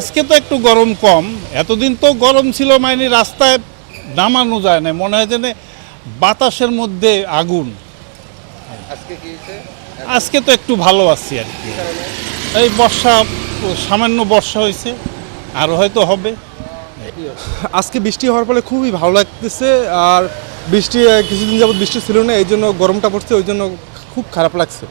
আজকে তো একটু গরম কম, এতদিন তো গরম ছিল, মানে রাস্তায় নামানো যায় না, মনে হয় যেন বাতাসের মধ্যে আগুন। আজকে কি হয়েছে? আজকে তো একটু ভালো আছি আর কি। কারণে এই বর্ষা, সামান্য বর্ষা হয়েছে, আর হয়তো হবে। আজকে বৃষ্টি হওয়ার ফলে খুবই ভালো লাগতেছে। আর বৃষ্টি কিছুদিন যাবত বৃষ্টি ছিল না, এই জন্য গরমটা পড়ছে, ওই জন্য খুব খারাপ লাগছে।